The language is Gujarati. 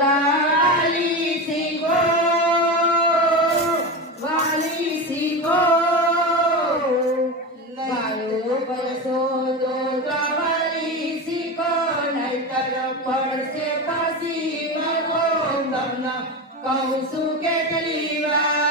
વાલી શીખો, વાલી શીખો, વાયો પરસોદો વાલી શીખો, નહીતર પડશે પાછી મગો. તમને કહું છું કેટલી વાર.